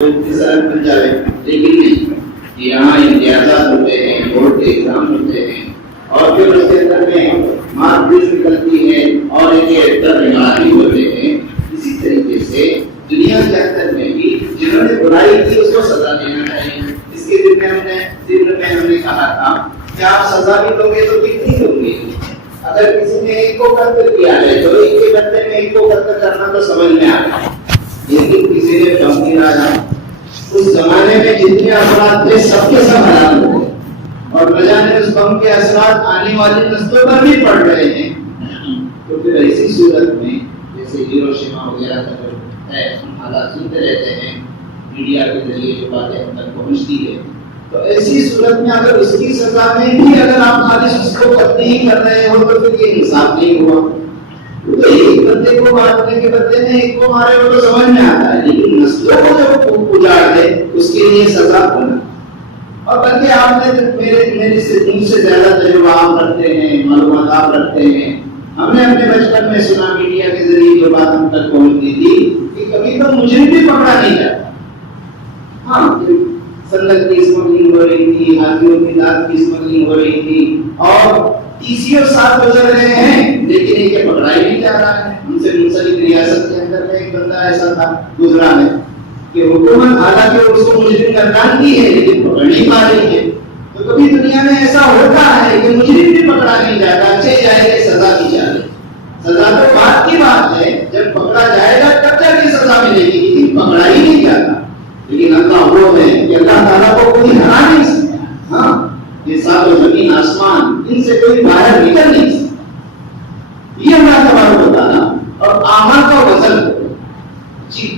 سرحد بن جائے، لیکن نہیں، یہاں امتیازات ہوتے ہیں، بورڈ کے ایگزام ہوتے ہیں، اور پھر اس کے اندر میں مارک لسٹ نکلتی ہے اور ایک معیاری ہوتے ہیں۔ اسی طریقے سے دنیا کے اندر میں بھی جنہوں نے برائی کی اس کو سزا دینا چاہیے۔ اس کے ذمہ میں ہم نے کہا تھا کہ آپ سزا بھی دو گے تو کتنی دو گے؟ اگر کسی نے ایک کو قتل کیا ہے تو ایک کے بدلے میں ایک کو قتل کرنا تو سمجھ میں آتا ہے، لیکن کسی نے بم گرایا، اس زمانے میں جتنے افراد تھے سب کے سب ہلاک ہو گئے، اور نہ جانے اس بم کے اثرات آنے والی نسلوں پر بھی پڑ رہے ہیں۔ تو پھر ایسی صورت میں جیسے ہیروشیما وغیرہ کا جو ہے ہم حالات سنتے رہتے ہیں، میڈیا کے ذریعے جو باتیں ہم تک پہنچتی ہے، تو ایسی صورت میں اگر اس کی سزا میں بھی اگر آپ خالص اس کو قتل نہیں کر رہے ہو تو پھر یہ انصاف نہیں ہوا۔ تو ایک بندے کو مارنے کے بدلے میں ایک کو مارے وہ تو سمجھ میں آتا ہے، لیکن نسلوں کو جو اجاڑ دے اس کے لیے سزا بنا۔ اور بلکہ آپ نے میرے سے زیادہ تجربہ آپ رکھتے ہیں، معلومات آپ رکھتے ہیں۔ ہم نے اپنے بچپن میں سنا، میڈیا کے ذریعے جو بات ہم تک پہنچتی تھی کہ کبھی تو مجھے بھی پکڑا نہیں جاتا۔ ہاں، سنت کی اسمگلنگ ہو رہی تھی، ہاتھیوں کی دانت کی اسمگلنگ ہو رہی تھی، اور تیسیوں ساتھ گزر رہے ہیں، لیکن یہ کہ پکڑا ہی نہیں جا رہا ہے۔ ان سے منسلک ریاست کے اندر میں ایک بندہ ایسا تھا گزرا ہے کہ حکومت حالانکہ اس کو مجرم گردان کی ہے لیکن پکڑ نہیں پا رہی ہے۔ تو کبھی دنیا میں ایسا ہوتا ہے کہ مجرم بھی پکڑا نہیں جاتا، اچھے جائے گا سزا دی جائے۔ سزا تو بات کی بات ہے، جب پکڑا جائے گا تب جا کے سزا ملے گی، لیکن پکڑا ہی نہیں جاتا۔ لیکن اللہ وہ ہے کہ اللہ تعالیٰ کو کوئی ہرا نہیں سکتا۔ ہاں، یہ سات و زمین آسمان ان سے کوئی باہر نکل نہیں سکتا۔ یہ اللہ تبارک و تعالیٰ اور اعمال کا وزن جی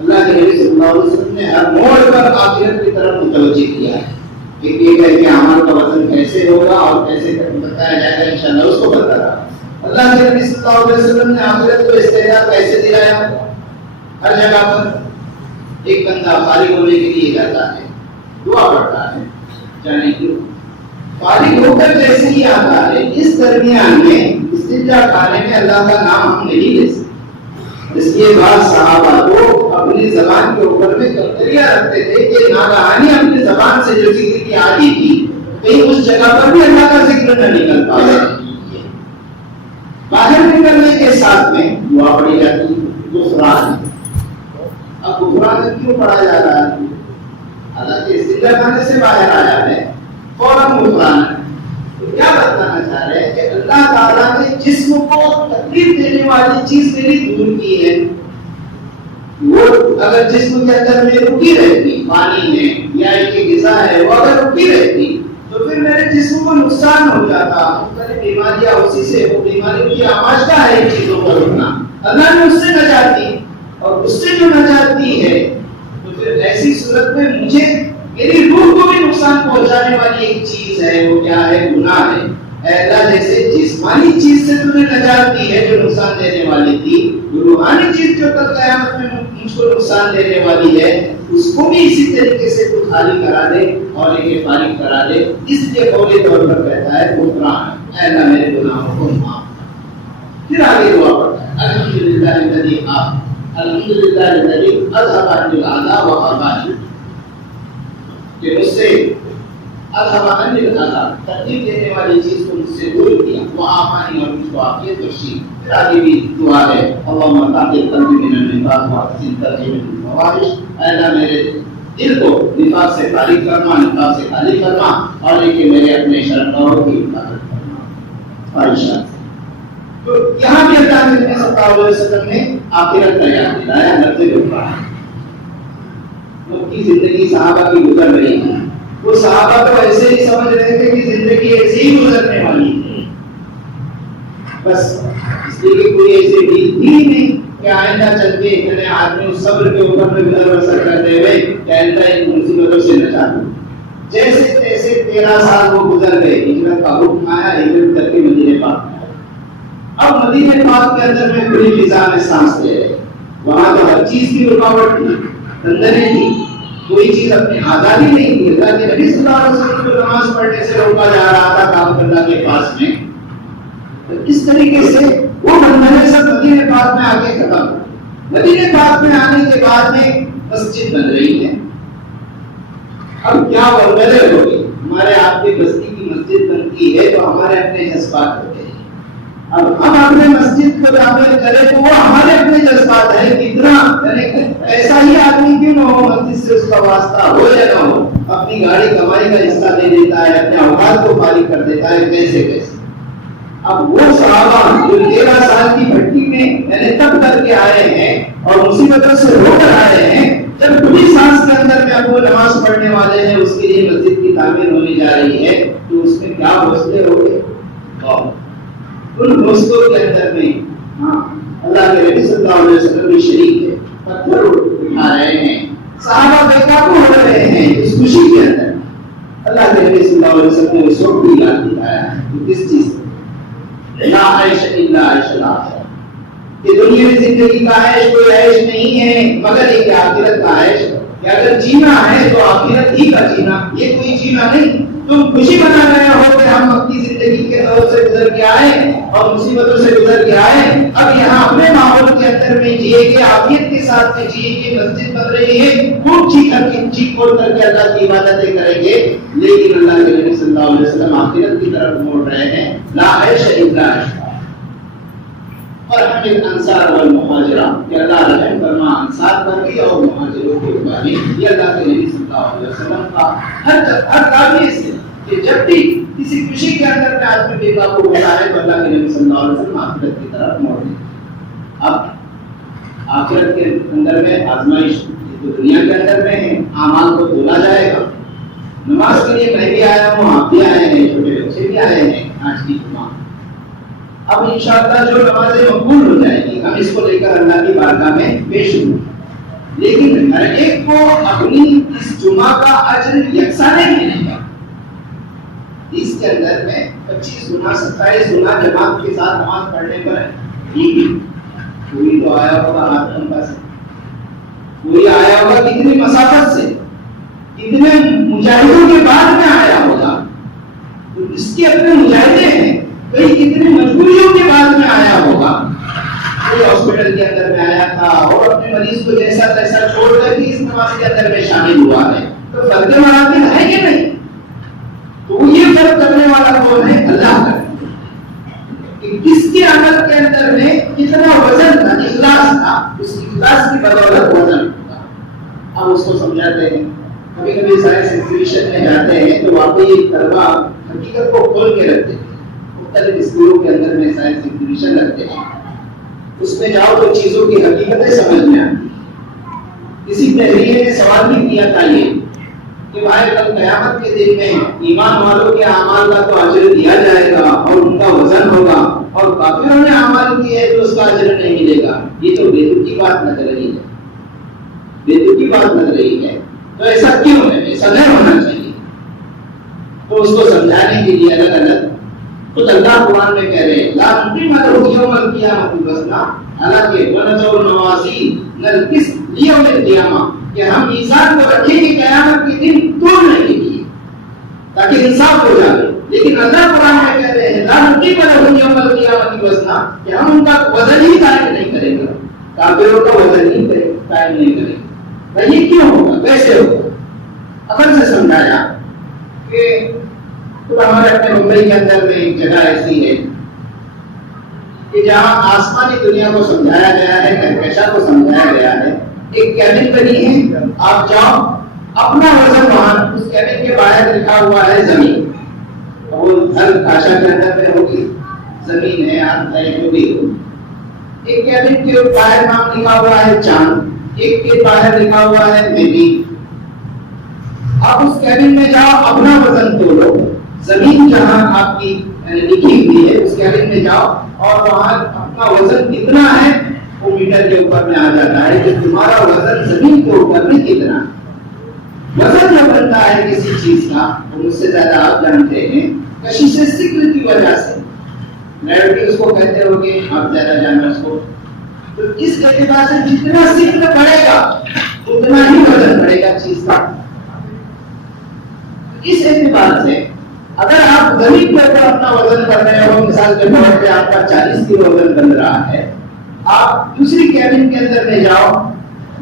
اللہ کے نبی صلی اللہ علیہ وسلم نے ہر موڑ پر آخرت کی طرف متوجہ کیا ہے۔ ایک یہ ہے کہ اعمال کا وزن کیسے ہوگا اور کیسے بتایا جائے گا، انشاءاللہ اس کو بتا رہا۔ اللہ کے نبی صلی اللہ علیہ وسلم نے آخرت کو استعداد کیسے دلایا؟ ہر جگہ پر ایک بندہ فارغ ہونے کے لیے جاتا ہے، دعا پڑھتا ہے، جانے کیوں فارغ ہو کر جیسے ہی آتا ہے، اس درمیان میں استنجا خانے میں اللہ کا نام ہم نہیں لے سکتے۔ اس کے بعد صحابہ کو اپنی زبان کے اوپر میں کنکریاں رکھتے تھے کہ ناگہانی اپنی زبان سے جو ذکر کی عادی تھی کہیں اس جگہ پر بھی اللہ کا ذکر نہ نکل پائے۔ باہر نکلنے کے ساتھ میں دعا پڑھی جاتی ہے، غفران۔ اب غفران کیوں پڑھا جا رہا ہے؟ حالانکہ استنجا خانے سے باہر آیا ہے، فوراً غفران ہے۔ تو کیا بتانا چاہ رہے ہیں کہ اللہ تعالیٰ نے جسم کو تکلیف دینے والی چیز میری دور کی ہے۔ وہ اگر جسم کے اندر میں رکی رہتی، پانی ہے یا ایک غذا ہے، وہ اگر رکی رہتی تو پھر میرے جسم کو نقصان ہو جاتا، مختلف بیماریاں اسی سے، وہ بیماریوں کی آماجدہ ہے ان چیزوں پر رکنا۔ اللہ نے اس سے نجات دی، اور اس سے جو نجات دی ہے تو پھر ایسی صورت میں مجھے میری روح کو بھی نقصان پہنچانے والی ایک چیز ہے، وہ کیا ہے؟ گناہ ہے۔ اے اللہ، جیسے جسمانی چیز سے تم نے نجات دی ہے جو نقصان دینے والی تھی، روحانی چیز جو کل قیامت میں مجھ کو نقصان دینے والی ہے، اس کو بھی اسی طریقے سے تو خالی کرا دے اور ایک فارغ کرا دے۔ اس لیے قولی طور پر کہتا ہے غفران، اے اللہ میرے گناہوں کو معاف کر۔ پھر آگے دعا پڑھتا ہے الحمدللہ الذی الحمدللہ الذی اذھب عنی العذاب وعافانی، کہ مجھ سے اذھب عنی العذاب، تکلیف دینے والی چیز کو مجھ سے دور کیا، وعافانی، اور مجھ کو عافیت بخشی۔ پھر آگے بھی دعا ہے اللہم طہر قلبی من النفاق واحسن ترجمہ الفواحش، اے اللہ میرے دل کو نفاق سے خالی فرما، نفاق سے خالی فرما، اور یہ کہ میرے اپنے شرمگاہوں کی حفاظت فرما۔ خواہشات تو یہاں بھی اللہ کے نبی صلی اللہ علیہ وسلم نے آخرت کا یاد دلایا، لفظ غفران۔ کی زندگی صحابہ کی گزر رہی ہے، وہ صحابہ تو ایسے ہی سمجھ رہے تھے کہ زندگی ایسے ہی گزرنے والی ہے، بس اس لیے کہ کوئی ایسے بھی نہیں کہ آئندہ چل کے اتنے آدمی اس صبر کے اوپر میں گزر بسر کرتے ہوئے کہ آئندہ ان مصیبتوں سے نجات ہو۔ جیسے تیسے 13 سال وہ گزر گئے، ہجرت کا حکم آیا، ہجرت کر کے مدینے پاک میں آئے۔ اب مدینے پاک کے اندر میں بڑی فضا میں سانس لے رہے، وہاں تو ہر چیز کی رکاوٹ تھی، بندریں تھی، کوئی چیز اپنی آزادی نہیں تھی۔ اللہ کے نبی صلی اللہ علیہ وسلم کو نماز پڑھنے سے روکا جا رہا تھا کعبۃ اللہ کے پاس میں۔ تو اس طریقے سے وہ بندریں سب مدینے پاک میں آ کے ختم۔ مدینے پاک میں آنے کے بعد میں مسجد بن رہی ہے. اب کیا بدل ہوگی؟ ہمارے آپ کی بستی کی مسجد بنتی ہے تو ہمارے اپنے جذبات ہوتے ہیں. اب ہم اپنے مسجد کو تعمیر کریں تو وہ ہمارے اپنے جذبات ہیں. کتنا ایسا ہی آدمی کیوں نہ ہو مسجد سے اس کا واسطہ ہو یا نہ ہو, اپنی گاڑی کمائی کا حصہ دے دیتا ہے, اپنے اوقات کو فارغ کر دیتا ہے, کیسے کیسے. اب وہ صحابہ جو 13 سال کی بھٹی میں تب کر کے آئے ہیں اور مصیبتوں سے ہو کر آئے ہیں, جب کھلی سانس کے اندر میں اب وہ نماز پڑھنے والے ہیں, اس کے لیے مسجد کی تعمیر ہونے جا رہی ہے, تو اس میں کیا حوصلے ہو گئے. ان حوصلوں کے اندر میں اللہ کے نبی صلی اللہ علیہ وسلم بھی شریک ہے, پتھر اٹھا رہے ہیں, صحابہ بے قابو ہو رہے ہیں اس خوشی کے اندر. اللہ کے نبی صلی اللہ علیہ وسلم نے اس وقت بھی یاد دلایا ہے کس چیز سے, لا عیش الا عیش الاخرہ, کہ دنیاوی زندگی کا عیش کوئی عیش نہیں ہے مگر ایک آخرت کا عیش ہے. کہ اگر جینا ہے تو آخرت ہی کا جینا, یہ کوئی جینا نہیں. تم خوشی منا رہے ہو کہ ہم اپنی زندگی کے دور سے گزر کے آئے اور مصیبتوں سے گزر کے آئے, اب یہاں اپنے ماحول کے اندر میں جیے گے, عافیت کے ساتھ میں جیے گے, مسجد بن رہی ہے, خوب چیخ کھول کر کے اللہ کی عبادتیں کریں گے. لیکن اللہ کے نبی صلی اللہ علیہ وسلم آخرت کی طرف موڑ رہے ہیں, لا عیش الا عیش. اور ہم انصار والمہاجرہ, کہ اللہ رحم فرما انصار پر بھی اور مہاجروں کے اوپر بھی. یہ اللہ کے نبی صلی اللہ علیہ وسلم کا ہر کامی سے کہ جب بھی کسی خوشی کے اندر میں آدمی بے قابو ہوتا ہے تو اللہ کے نبی صلی اللہ علیہ وسلم آخرت کی طرف موڑ دیتے. اب آخرت کے اندر میں آزمائش تو دنیا کے اندر میں ہے, اعمال کو تولا جائے گا. نماز کے لیے میں بھی آیا ہوں, آپ بھی آئے ہیں, چھوٹے بچے بھی آئے ہیں آج کی جمعہ. اب انشاءاللہ جو نمازیں مقبول ہو جائیں گی ہم اس کو لے کر اللہ کی بارگاہ میں پیش ہوں. لیکن ہر ایک کو اپنی اس جمعہ کا اجر یکساں نہیں ملے گا. اس کے اندر میں 25 گنا 27 گنا جماعت کے ساتھ نماز پڑھنے پر کوئی تو آیا ہوگا ہاتھ پنکھا سے, کوئی آیا ہوگا کتنی مسافت سے, کتنے مجاہدوں کے بعد میں آیا ہوگا, تو اس کے اپنے مجاہدے ہیں, کئی کتنی مجبوریوں کے بعد میں آیا ہوگا. کوئی ہاسپٹل کے اندر میں آیا تھا اور اپنے مریض کو جیسا تیسا چھوڑ کر کے اس نماز کے اندر میں شامل ہوا ہے, تو فرق مراتب ہے کہ نہیں؟ تو یہ فرق کرنے والا کون ہے؟ اللہ کا. کہ کس کے عمل کے اندر میں کتنا وزن تھا, اخلاص تھا, اس اخلاص کی بدولت وزن ہوگا. ہم اس کو سمجھاتے ہیں. کبھی کبھی سائنس ایگزیبیشن میں جاتے ہیں تو واقعی طلبا حقیقت کو کھول کے رکھتے ہیں. مختلف اسکولوں کے اندر میں سائنس ایگزیبیشن رکھتے ہیں, اس میں جاؤ تو چیزوں کی حقیقتیں سمجھ میں آتی. کسی تحریر نے سوال بھی کیا تھا یہ کہ بھائی کل قیامت کے دن میں ایمان والوں کے اعمال کا تو اجر دیا جائے گا اور ان کا وزن ہوگا, اور کافروں نے اعمال کیے تو اس کا اجر نہیں ملے گا. یہ تو بیتوکی بات لگ رہی ہے, بیتوکی بات لگ رہی ہے. تو ایسا کیوں ہے؟ ایسا نہیں ہونا چاہیے. تو اس کو سمجھانے کے لیے الگ الگ خود اللہ قرآن میں کہہ رہے ہیں, لا نقیم لہ یوم القیامۃ وزنا, حالانکہ ونضع الموازین القسط لیوم القیامہ, کہ ہم میزان کو رکھیں گے قیامت کے دن تولنے کے لیے تاکہ انصاف ہو جائے. لیکن اللہ قرآن میں کہہ رہے ہیں لا نقیم لہ یوم القیامۃ وزنا, کہ ہم ان کا وزن ہی قائم نہیں کریں گے, کافروں کا وزن ہی قائم نہیں کریں گے. یہ کیوں ہوگا, کیسے ہوگا؟ عقل سے سمجھایا کہ تو ہمارے اپنے ممبئی کے اندر میں ایک جگہ ایسی ہے کہ جہاں آسمانی دنیا کو سمجھایا گیا ہے, کہکشاں کو سمجھایا گیا ہے. ایک کیبن بنی ہے, آپ جاؤ اپنا وزن وہاں, اس کیبن کے باہر لکھا ہوا ہے زمین, وہ ہر بھاشا کے اندر میں ہوگی زمین ہے, آپ جو بھی ہو. ایک کیبن کے باہر نام لکھا ہوا ہے چاند, ایک کے باہر لکھا ہوا ہے مہندی. آپ اس کیبن میں جاؤ اپنا وزن تولو, زمین جہاں آپ کی لکھی ہوئی ہے اس کیبن میں جاؤ اور وہاں اپنا وزن کتنا ہے وہ میٹر کے اوپر میں آ جاتا ہے کہ تمہارا وزن زمین کے اوپر میں کتنا. وزن جو بنتا ہے کسی چیز کا وہ مجھ سے زیادہ آپ جانتے ہیں, کشش ثقل کی وجہ سے. گریوٹی اس کو کہتے ہو کہ آپ زیادہ جانا اس کو. تو اس اعتبار سے جتنا ثقل بڑھے گا اتنا ہی وزن بڑھے گا چیز کا. اس اعتبار سے اگر آپ زمین کے اوپر اپنا وزن کر رہے ہو, مثال کے طور پہ آپ کا 40 کلو وزن بن رہا ہے, آپ دوسری کیبن کے اندر میں جاؤ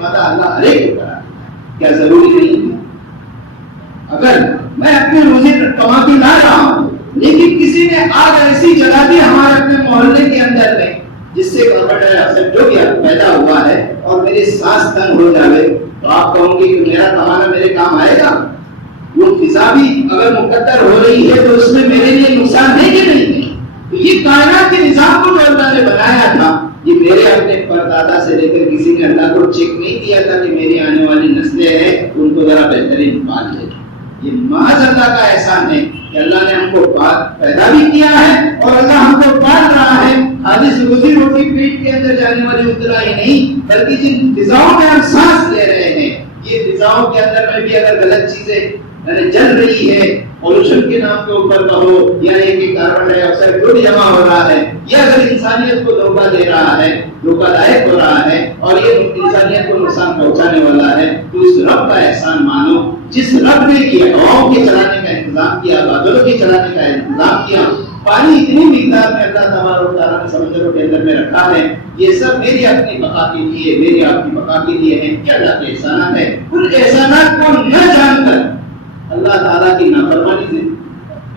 استفادہ اللہ ہر ایک کو کرا دیتا ہے، کیا ضروری نہیں ہے؟ اگر میں اپنے روزی کما کے لا رہا ہوں لیکن کسی نے آگ ایسی جلا دی ہمارے اپنے محلے کے اندر میں جس سے کاربن ڈائی آکسائڈ جو بھی پیدا ہوا ہے اور میری سانس تنگ ہو جائے تو آپ کہوں گے کہ میرا کمانا میرے کام آئے گا؟ وہ فضا بھی اگر مقدر ہو رہی ہے تو اس میں میرے لیے نقصان ہے کہ نہیں ہے؟ تو یہ کائنات کے نظام کو جو اللہ نے بنایا تھا یہ میرے اپنے پردادا سے لے کر کسی نے اللہ کو چیک نہیں کیا تھا کہ میری آنے والی نسلیں ہیں ان کو ذرا بہترین پال لے۔ یہ محض اللہ کا احسان ہے کہ اللہ نے ہم کو پیدا بھی کیا ہے اور اللہ ہم کو پال رہا ہے۔ خالی سے روزی روٹی پیٹ کے اندر جانے والی اتنا ہی نہیں بلکہ جن فضاؤں میں ہم سانس لے رہے ہیں یہ فضاؤں کے اندر میں بھی اگر غلط چیزیں جل رہی ہے پولوشن کے نام کے اوپر کہو یا ایک کاربن ڈائی آکسائڈ جو بھی جمع ہو رہا ہے یہ اگر انسانیت کو دھوکہ دے رہا ہے دھوکہ دائق ہو رہا ہے اور یہ انسانیت کو نقصان پہنچانے والا ہے تو اس رب کا احسان مانو جس رب نے یہ ہواؤں کے چلانے کا انتظام کیا بادلوں کے چلانے کا انتظام کیا پانی اتنی مقدار میں اللہ تبارک و تعالیٰ نے سمندروں کے اندر میں رکھا ہے یہ سب میری اپنی بقا کے لیے میری آپ کی بقا کے لیے ہے کیا اللہ کے احسانات ہے ان احسانات کو نہ جان کر اللہ تعالیٰ کی نافرمانی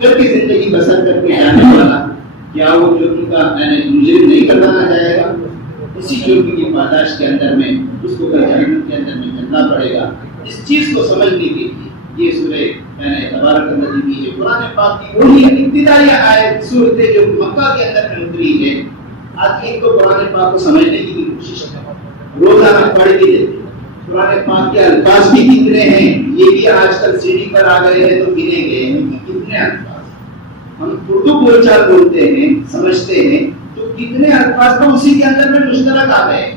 کر کے زندگی بسر کر کے جانے والا کیا وہ جرم کا مجرم نہیں کروانا چاہے گا؟ اسی جرم کی پاداش کے اندر میں اس کو جہنم کے اندر میں چلنا پڑے گا۔ اس چیز کو سمجھنے کے لیے یہ سورہ تبارک الذی کی جو قرآن پاک کی وہی ابتدائی آیت صورتیں جو مکہ کے اندر میں اتری ہے آج ایک تو قرآن پاک کو سمجھنے کی بھی کوشش کریں روزانہ پڑھ کے دیکھیں قرآن پاک کے الفاظ بھی کتنے ہیں یہ بھی آج کل سی ڈی پر آ گئے ہیں تو گنے گئے ہیں کہ کتنے الفاظ ہم اردو بول چال بولتے ہیں سمجھتے ہیں تو کتنے الفاظ تو اسی کے اندر میں مشترک آ گئے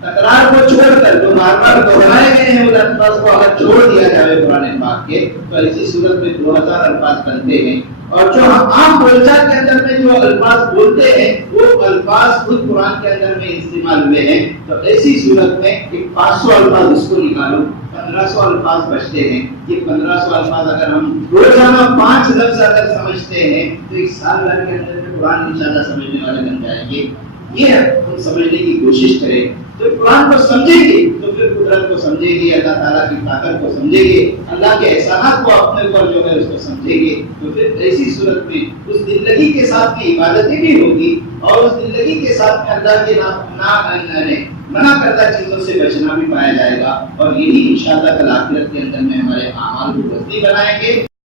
تکرار کو چھوڑ کر جو بار بار دہرائے گئے ہیں ان الفاظ کو اگر چھوڑ دیا جائے قرآن پاک کے تو ایسی صورت میں 2000 الفاظ بنتے ہیں اور جو ہم عام بول چال کے اندر میں جو الفاظ بولتے ہیں وہ الفاظ خود قرآن کے اندر میں استعمال ہوئے ہیں تو ایسی صورت میں ایک 500 الفاظ اس کو نکالو 1500 الفاظ بچتے ہیں یہ 1500 الفاظ اگر ہم روزانہ 5 لفظ اگر سمجھتے ہیں تو ایک سال بھر کے اندر میں قرآن انشاءاللہ سمجھنے والے بن جائیں گے۔ یہ ہم سمجھنے کی کوشش کریں جب قرآن کو سمجھیں گے تو پھر قدرت کو سمجھیں گے اللہ تعالیٰ کی طاقت کو سمجھیں گے اللہ کے احسانات کو اپنے اوپر جو ہے اس کو سمجھیں گے تو پھر ایسی صورت میں اس زندگی کے ساتھ میں عبادتیں بھی ہوگی اور اس زندگی کے ساتھ میں اللہ کے منع کردہ چیزوں سے بچنا بھی پایا جائے گا اور یہی انشاءاللہ کل آخرت کے اندر میں ہمارے اعمال کو بستی بنائیں گے۔